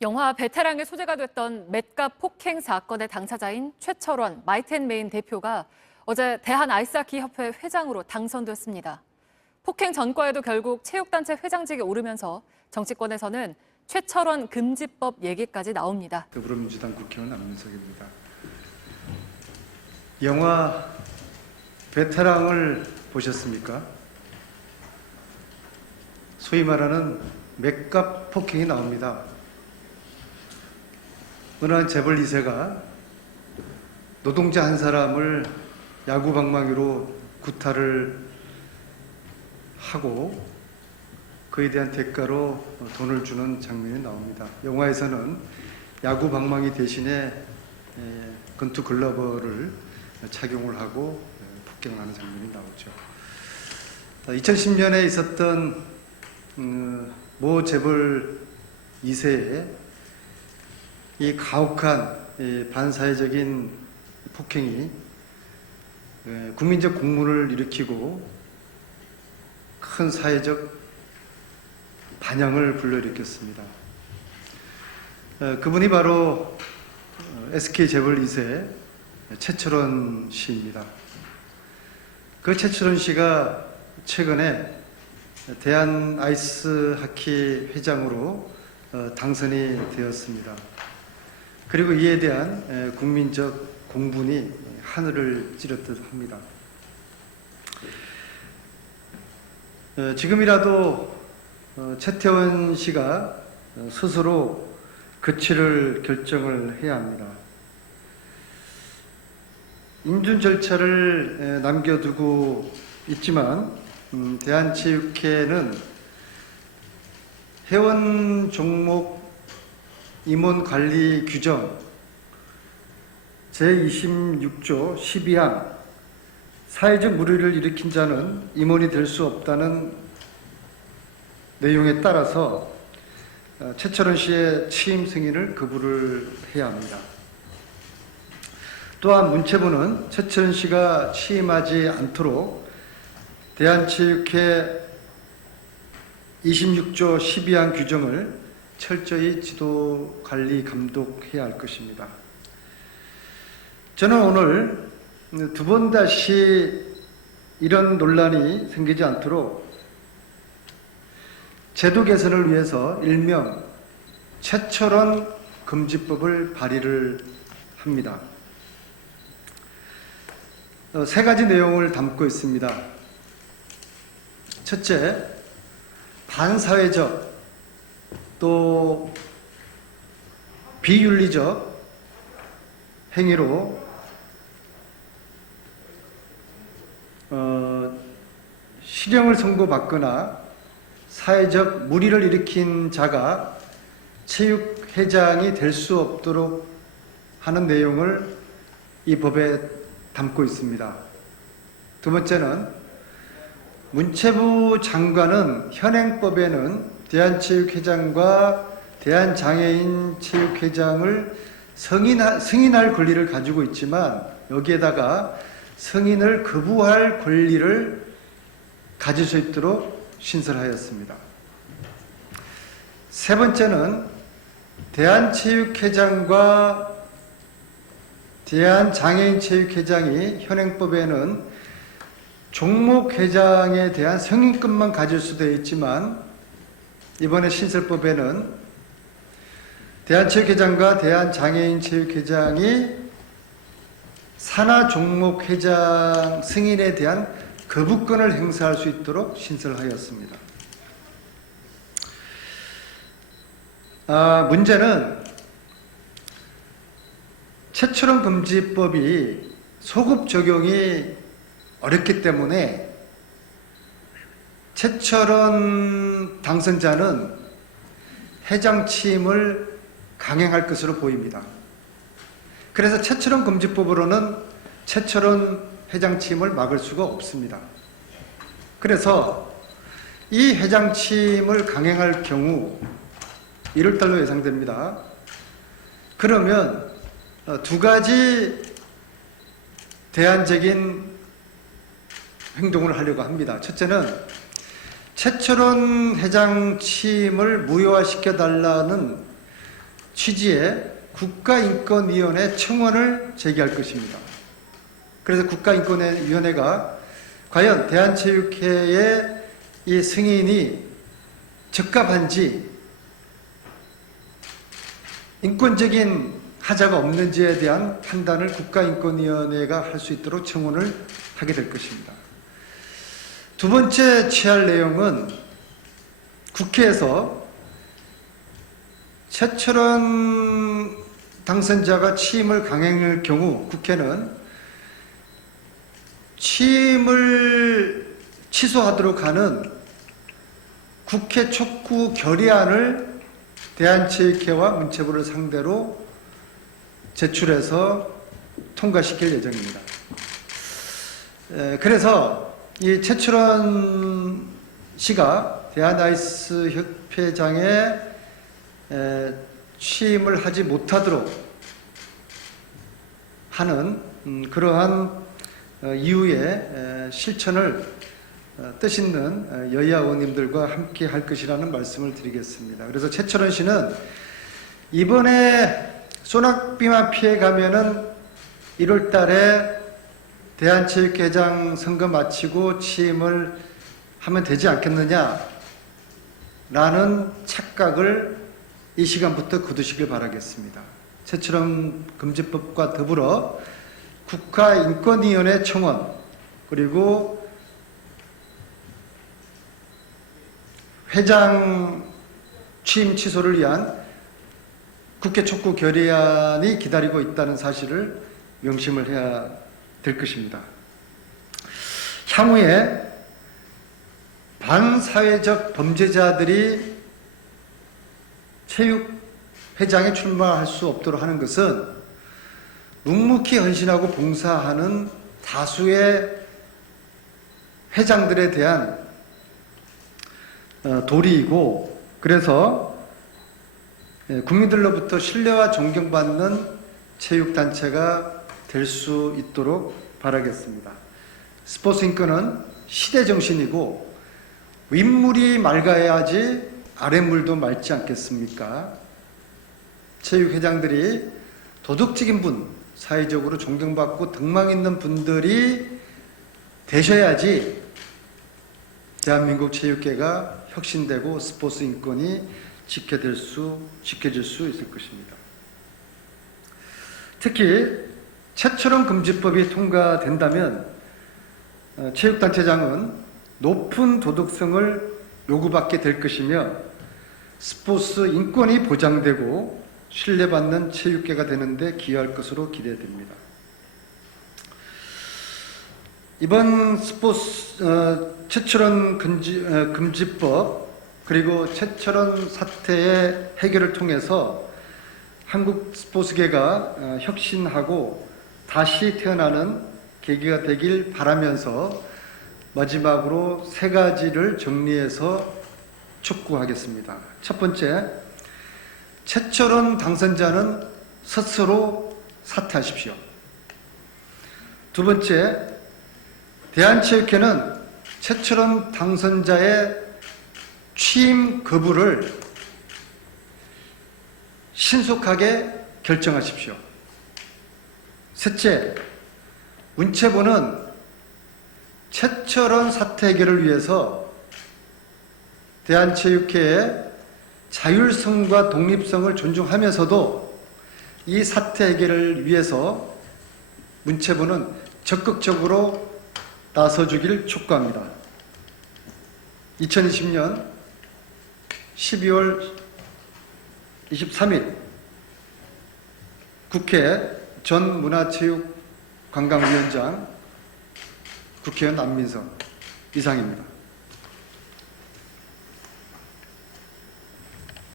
영화 베테랑의 소재가 됐던 맷갑 폭행 사건의 당사자인 최철원 마이텐메인 대표가 어제 대한아이스하키협회 회장으로 당선됐습니다. 폭행 전과에도 결국 체육단체 회장직에 오르면서 정치권에서는 최철원 금지법 얘기까지 나옵니다. 더불어민주당 국회의원 안민석입니다. 영화 베테랑을 보셨습니까? 소위 말하는 맷갑 폭행이 나옵니다. 어느 한 재벌 2세가 노동자 한 사람을 야구 방망이로 구타를 하고 그에 대한 대가로 돈을 주는 장면이 나옵니다. 영화에서는 야구 방망이 대신에 건투 글러버를 착용을 하고 폭행하는 장면이 나오죠. 2010년에 있었던 모 재벌 2세의 이 가혹한 반사회적인 폭행이 국민적 공분을 일으키고 큰 사회적 반향을 불러일으켰습니다. 그분이 바로 SK 재벌 2세 최철원 씨입니다. 그 최철원 씨가 최근에 대한 아이스 하키 회장으로 당선이 되었습니다. 그리고 이에 대한 국민적 공분이 하늘을 찌르듯 합니다. 지금이라도 최태원 씨가 스스로 거취를 결정을 해야 합니다. 인준 절차를 남겨두고 있지만 대한체육회는 회원 종목 임원 관리 규정 제26조 12항 사회적 물의를 일으킨 자는 임원이 될 수 없다는 내용에 따라서 최철원 씨의 취임 승인을 거부를 해야 합니다. 또한 문체부는 최철원 씨가 취임하지 않도록 대한체육회 26조 12항 규정을 철저히 지도, 관리, 감독해야 할 것입니다. 저는 오늘 두 번 다시 이런 논란이 생기지 않도록 제도 개선을 위해서 일명 최철원 금지법을 발의를 합니다. 세 가지 내용을 담고 있습니다. 첫째, 반사회적 또 비윤리적 행위로 실형을 선고받거나 사회적 물의를 일으킨 자가 체육회장이 될 수 없도록 하는 내용을 이 법에 담고 있습니다. 두 번째는 문체부 장관은 현행법에는 대한체육회장과 대한장애인 체육회장을 승인할 권리를 가지고 있지만 여기에다가 승인을 거부할 권리를 가질 수 있도록 신설하였습니다. 세 번째는 대한체육회장과 대한장애인 체육회장이 현행법에는 종목회장에 대한 승인권만 가질 수도 있지만 이번에 신설법에는 대한체육회장과 대한장애인 체육회장이 산하 종목회장 승인에 대한 거부권을 행사할 수 있도록 신설하였습니다. 문제는 최철원 금지법이 소급 적용이 어렵기 때문에 최철원 당선자는 회장 취임을 강행할 것으로 보입니다. 그래서 최철원 금지법으로는 최철원 회장 취임을 막을 수가 없습니다. 그래서 이 회장 취임을 강행할 경우 1월 달로 예상됩니다. 그러면 두 가지 대안적인 행동을 하려고 합니다. 첫째는 최철원 회장 취임을 무효화시켜달라는 취지의 국가인권위원회 청원을 제기할 것입니다. 그래서 국가인권위원회가 과연 대한체육회의 이 승인이 적합한지, 인권적인 하자가 없는지에 대한 판단을 국가인권위원회가 할 수 있도록 청원을 하게 될 것입니다. 두 번째 취할 내용은 국회에서 최철원 당선자가 취임을 강행할 경우 국회는 취임을 취소하도록 하는 국회 촉구 결의안을 대한체육회와 문체부를 상대로 제출해서 통과시킬 예정입니다. 그래서 이 최철원 씨가 대한아이스 협회장에 취임을 하지 못하도록 하는 그러한 이후의 실천을 뜻 있는 여야 의원님들과 함께 할 것이라는 말씀을 드리겠습니다. 그래서 최철원 씨는 이번에 소낙비만 피해 가면은 1월 달에 대한체육회장 선거 마치고 취임을 하면 되지 않겠느냐라는 착각을 이 시간부터 거두시길 바라겠습니다. 최철원 금지법과 더불어 국가인권위원회 청원, 그리고 회장 취임 취소를 위한 국회 촉구 결의안이 기다리고 있다는 사실을 명심을 해야 될 것입니다. 향후에 반사회적 범죄자들이 체육회장에 출마할 수 없도록 하는 것은 묵묵히 헌신하고 봉사하는 다수의 회장들에 대한 도리이고, 그래서 국민들로부터 신뢰와 존경받는 체육단체가 될 수 있도록 바라겠습니다. 스포츠 인권은 시대정신이고 윗물이 맑아야지 아랫물도 맑지 않겠습니까? 체육회장들이 도덕적인 분, 사회적으로 존경받고 등망 있는 분들이 되셔야지 대한민국 체육계가 혁신되고 스포츠 인권이 지켜질 수 있을 것입니다. 특히 최철원 금지법이 통과된다면 체육단체장은 높은 도덕성을 요구받게 될 것이며 스포츠 인권이 보장되고 신뢰받는 체육계가 되는데 기여할 것으로 기대됩니다. 이번 스포츠 최철원 금지법 그리고 최철원 사태의 해결을 통해서 한국 스포츠계가 혁신하고 다시 태어나는 계기가 되길 바라면서 마지막으로 세 가지를 정리해서 촉구하겠습니다. 첫 번째, 최철원 당선자는 스스로 사퇴하십시오. 두 번째, 대한체육회는 최철원 당선자의 취임 거부를 신속하게 결정하십시오. 셋째, 문체부는 최철원 사태 해결을 위해서 대한체육회의 자율성과 독립성을 존중하면서도 이 사태 해결을 위해서 문체부는 적극적으로 나서주길 촉구합니다. 2020년 12월 23일 국회 전 문화체육관광위원장 국회의원 안민석 이상입니다.